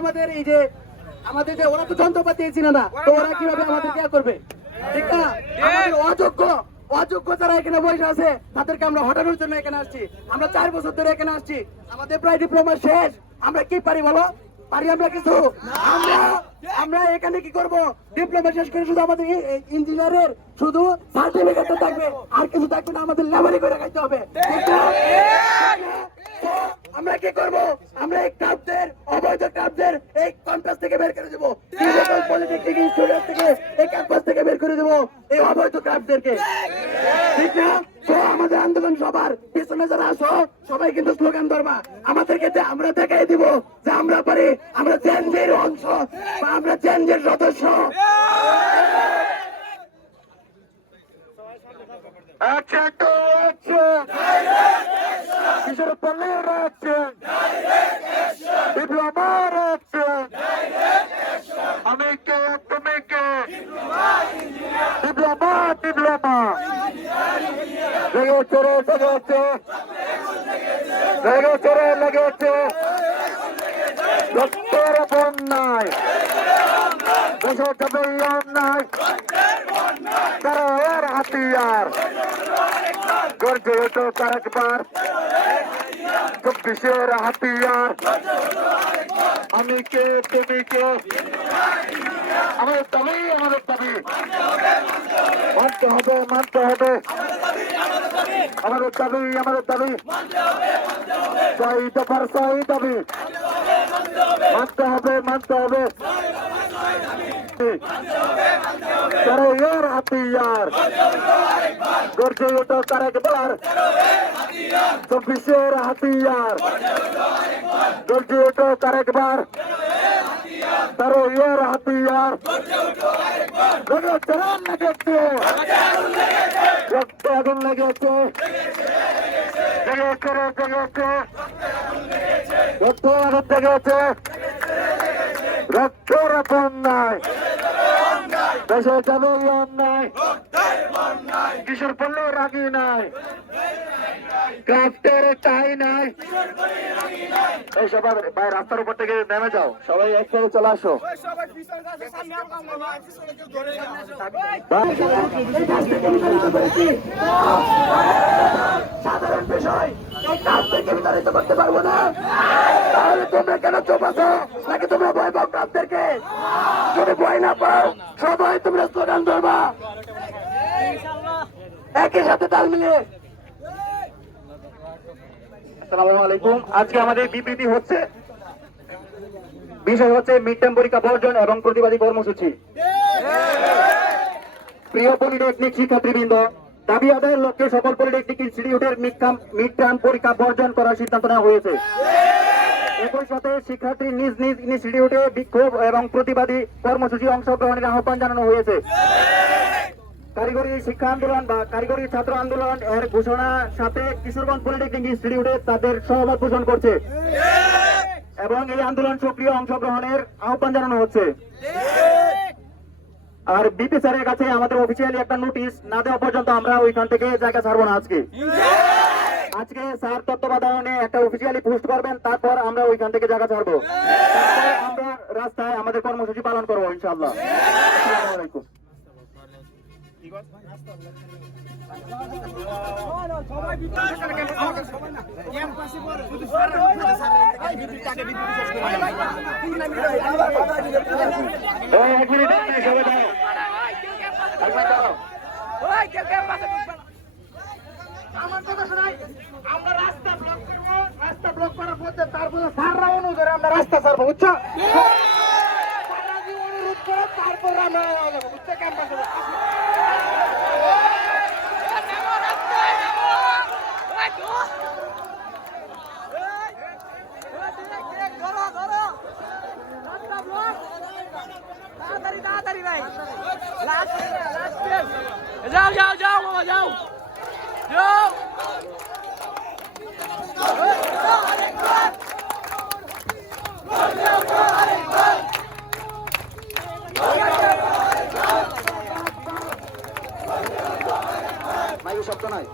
আমাদের এই যে আমাদের যে ওরা তো যন্ত্রপাতি ছিল না, তো ওরা কিভাবে আমাদের কে করবে? ঠিক না? আমাদের অযোগ্য যারা এখানে বসে আছে তাদেরকে আমরা হটানোর জন্য এখানে আসছি। আমরা 4 বছর ধরে এখানে আসছি, আমাদের প্রায় ডিপ্লোমা শেষ। আমরা কি পারি বলো? পারি আমরা কিছু? আমরা এখানে কি করব? ডিপ্লোমা শেষ করে শুধু আমাদের ইঞ্জিনিয়ারের শুধু সার্টিফিকেটটা থাকবে, আর কিছু থাকবে না। আমাদের লেবারি করে খাইতে হবে। আমরা কি করব? আমরা এই ক্লাবদের, অবৈধ ক্লাবদের এই ক্যাম্পাস থেকে বের করে দেব, পলিটেকনিক স্টুডেন্ট থেকে এই ক্যাম্পাস থেকে বের করে দেব এই অবৈধ ক্লাবদেরকে। ঠিক না? তো আমাদের আন্দোলন সবার পিছনে যারা আসো সবাই কিন্তু স্লোগান ধরবা, আমাদেরকে আমরা দেখাই দিব যে আমরা পারি, আমরা চেঞ্জের অংশ বা আমরা চেঞ্জের সদস্য। কিশোর পল্লীর অ্যাকশন, ডিপ্লোমার অ্যাকশন, আমি কে তুমি কে, ডিপ্লোমা লেগেছে রক্তের বন্যায়, দেশের যাবে অন্যায়, তারা এর হাতিয়ার গর্জে ওঠো আরেকবার, 24-এর হাতিয়ার, আমি কে তুমি কে, আমাদের দাবি মানতে হবে, আমাদের দাবি 6 দফার 6 দাবি মানতে হবে। তারা এর হাতিয়ার গর্জে ওঠো আরেকবার, 24-এর হাতিয়ার গর্জে ওঠো আরেকবার, তারা এর হাতিয়ার লেগেছে রক্তে আগুন লেগেছে, রক্তের বন্যায়, দেশে যাবে অন্যায়, কিশোর পল্লীর রাগি নাই, ক্রাফটের চাই নাই। এই সবাই ভাই রাস্তার উপর থেকে নেমে যাও, সবাই একসাথে চলে আসো। সাধারণ বিষয় এই কাজ থেকে বিতাড়িত করতে পারবো না, তাহলে তোমরা কেন চুপ আছো? নাকি তোমরা ভয় পাও ক্লাবদেরকে? যদি ভয় না পাও সবাই তোমরা স্লোগান ধরবা একই সাথে তাল মিলিয়ে। আসসালামু আলাইকুম। আজকে আমাদের বিবৃতি হচ্ছে, বিষয় হচ্ছে মিড টার্ম পরীক্ষা বর্জন এবং প্রতিবাদী কর্মসূচি। প্রিয় পলিটেকনিক শিক্ষার্থীবৃন্দ, দাবি আদায়ের লক্ষ্যে সকল পলিটেকনিক ইনস্টিটিউটের মিড টার্ম পরীক্ষা বর্জন করার সিদ্ধান্ত নেওয়া হয়েছে। একই সাথে শিক্ষার্থী নিজ নিজ ইনস্টিটিউটে বিক্ষোভ এবং প্রতিবাদী কর্মসূচি অংশগ্রহণের আহ্বান জানানো হয়েছে। কারিগরি শিক্ষা আন্দোলন বা কারিগরি ছাত্র আন্দোলন এর ঘোষণার সাথে কিশোরগঞ্জ পলিটেকনিক ইনস্টিটিউটে তাদের সহমত পোষণ করছে এবং এই আন্দোলন সক্রিয় অংশগ্রহণের আহ্বান জানানো হচ্ছে। আর বিপি স্যারের কাছে আমাদের অফিসিয়ালি একটা নোটিশ না দেওয়া পর্যন্ত আমরা ওইখান থেকে জায়গা ছাড়বো না। আজকে স্যার তত্ত্বাবধানে একটা অফিসিয়ালি পোস্ট করবেন, তারপর আমরা ওইখান থেকে জায়গা ছাড়বো, তারপর আমরা রাস্তায় আমাদের কর্মসূচি পালন করবো ইনশাআল্লাহ। আসসালামু আলাইকুম। আমার কথা শোনাই, আমরা রাস্তা ব্লক করবো, রাস্তা ব্লক করার পর তারপরে সাররা অনুযায়ী আমরা রাস্তা ছাড়বো, বুঝছো? অনুরোধ করো, তারপর আমরা বুঝতে ক্যাম্পাস যাও যাও যাও বাবা যাও যাও। মাইকে শব্দ নাই।